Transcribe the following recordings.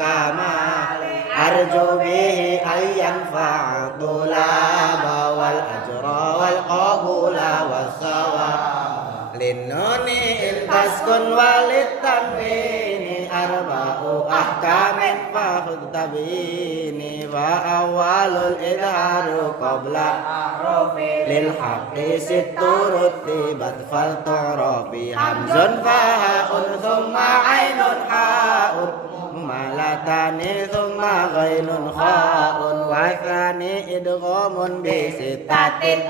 الكمال أرجو به أن ينفع الطلاب والأجر والقبول والثواب للنون إن تسكن وللتنوين أربع أحكام فخذ تبيني فأول الإظهار قبل للحق ست رتبت فلتعرف همز فهاء ثم عين حاء ملتان ثم غين خاء وثاني إدغام بستة أتت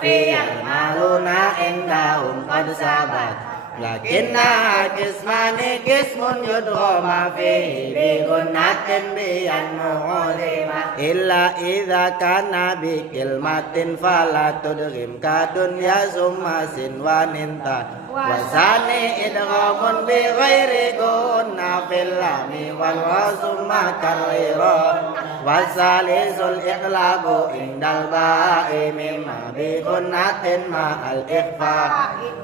في يعملون عندهم قد ثبت لكنها قسمان قسم يدغم فيه بغنة بينمغلمة إلا إذا كان بكلمة فلا تدغم كدنيا ثم سنوان انتهى وثاني إدغام بغير غنة في اللام والراء ثم كرران والثالث الإقلاب عند الباء مما بغنة مع الإخفاء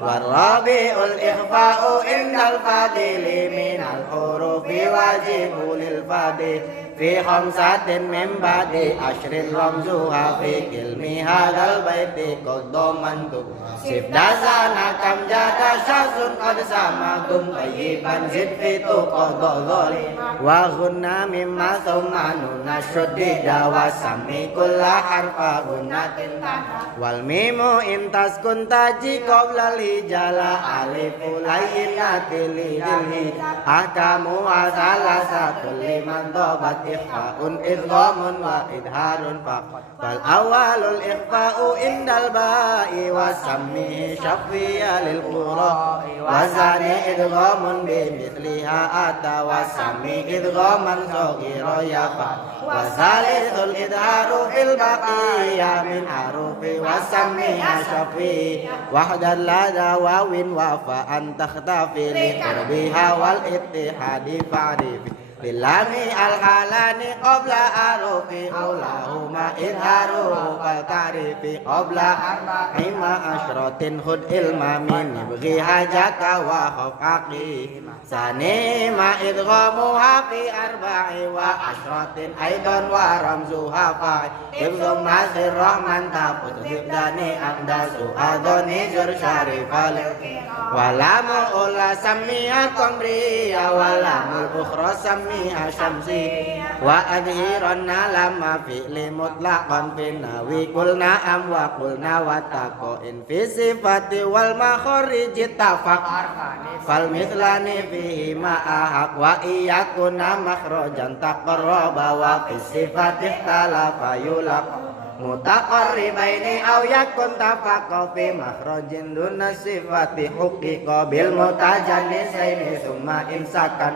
والرابع الإخفاء عند الفاضل من الحروف واجب للفاضل في خمسة من بعد عشر رمزها في كلم هذا البيت قد ضمنت سبدا سنة كم جاد شخص قد سمعتم طيبا زد في تقض ظلم وغنى مما ثم نون الشديد وسمي كل حرف غنة والميم إن تسكن تجي قبل الهجالة ألف لينة للهي أحكامها ثلاثة لمن ضبط إخفاء إدغام وإظهار فقط فالأول الإخفاء عند الباء وسميه شفيا للقراء والثاني إدغام بمثلها أتى وسمي إدغاما صغيرا يقع والثالث الإظهار في البقية من حروف وسميها شفي وحدا لدى واو وفاء تختفي لقربها والاتحاد فاعرف باللام الحالان قبل أروف أولاهما إظهاره كالتعريف قبل أربع عشرة خذ علما من ابغيها جاك وخف عقيم ثاني ما إدغامها في أربع وعشرة أيضا ورمزها فاعل ثم سر من تفوت تبداني أمداس أذني زر شريف ولام الأولى سميها قمرية ولام الأخرى سميها شمسية وأظهرن لما فعل مطلقا في النحو قلنا أم وقلنا واتقوا إن في صفات والمخرج اتفق فالمثلان فيهما أحق وإن يكن مخرجا تقرب وفي الصفات اختلف يلق متقربين أو يكن تفق في مخرج دون الصفات حقق بالمتجانسين ثم إمساكا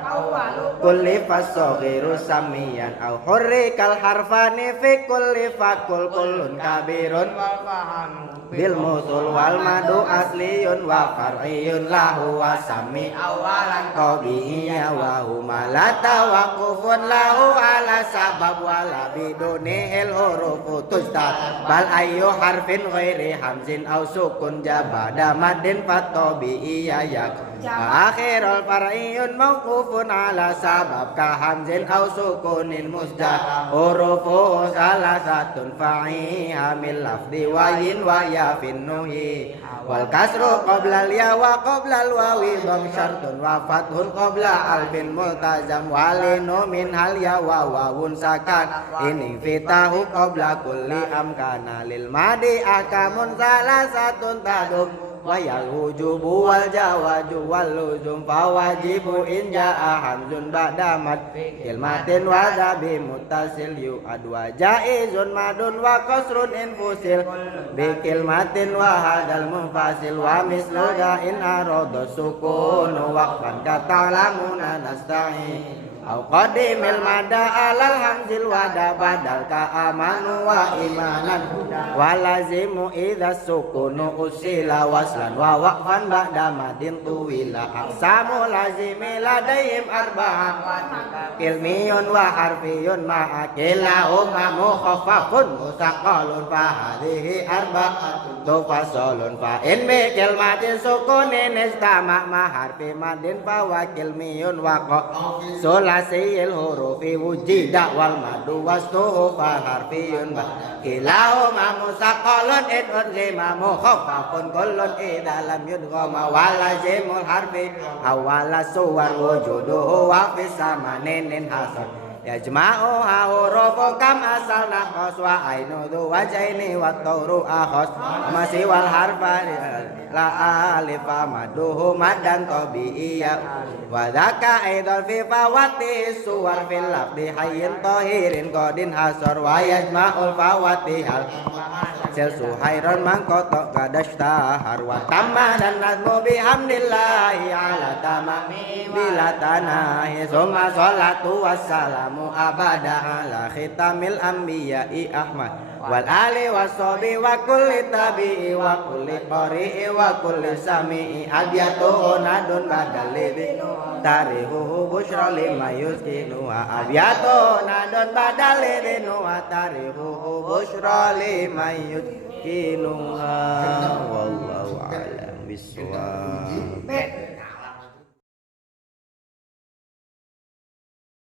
كل فالصغير سميا أو حرك الحرفان في كل فكل كل كبير بالموصول والمدو أصلي وفرعي له وسمي أولا طبيعيا وهما لا توقف له على سبب ولا بدونه الحروف تجدد بل أي حرف غير همز أو سكون جاء بعد مد فالطبيعي يكون آخر الفرعي موقوف على سبب كهمز أو سكون مسجد حروفه ثلاثة فعيها من لفظ وين ويا في النهي والكسر قبل الياء وقبل الواو ضم شرط وفتح قبل ألف ملتزم ولين منها الياء وواو سكن إن انفتاح قبل كل أمكان للماضي أحكام ثلاثة تدم ويا الوجوب والجواز واللزوم فواجب إن جاء حمز بعد مد كلمة وذا بمتصل يؤد وجائز مد وكسر إن فصل بكلمة وهذا المنفصل ومثل ذا إن أراد السكون وقفا كتعلمون نستعين أو قدم المدى على الهمز الودى بدل كأمان وإيمانا ولازم إذا السكون أسل وصلا ووقفا بعد مد طويل أقسام لازم لديهم أربعة علمي وحرفي مع كلاهما مخفف مثقل فهذه أربعة تفصل فإن بكلمة سكون استمع مع حرف مد فهو علمي وقف sulasiyil hurufi wujida wal madu wastuhu fa harfiyun kilahuma musaqqalun in udghima mukhaffafun kullun idza lam yudghama walazimul harfi awala suwar wujuduhu wa fis samanin hasan yajma'uha hurufu kam asal naqas wa ainu dhu wajhaini wa tawru akhas masih wal harfa la alifa maduhu madan tabi'iyya wa dhaka aidan fi fawati suwar fil lafdi hayyin tahirin qadin hasar wa yajma'ul fawati hal sel suhairon mangkotok kadashtahar wa tamma dan nazmu bihamdillahi ala tamami bila tanahi summa sholatu wassalamu abada ala khitamil anbiya'i Ahmad wal ali washabi wa kulli tabi'i wa kulli qari'i wa kulli sami'i abyatu nadun badali tarihu bushra lima yuskinu abyatu nadun badali wa tarihu bushra lima yuskinu wallahu a'lam bissawab.